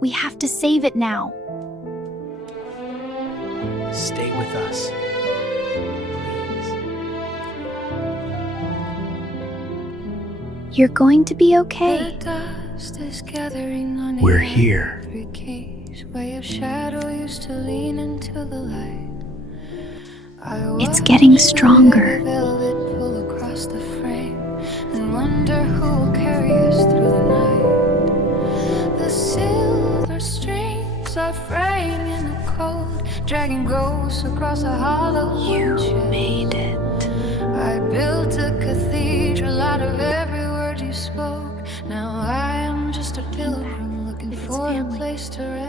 We have to save it now. Stay with us. Please. You're going to be okay. The dust is gathering on We're here. every keys where your shadow used to lean into the light. It's getting stronger. Velvet pull across the frame and wonder who will carry us through the night. The silver strings are fraying in the cold, dragging ghosts across a hollow windshield. Made it. I built a cathedral out of every word you spoke. Now I am just a pilgrim looking for a place to rest.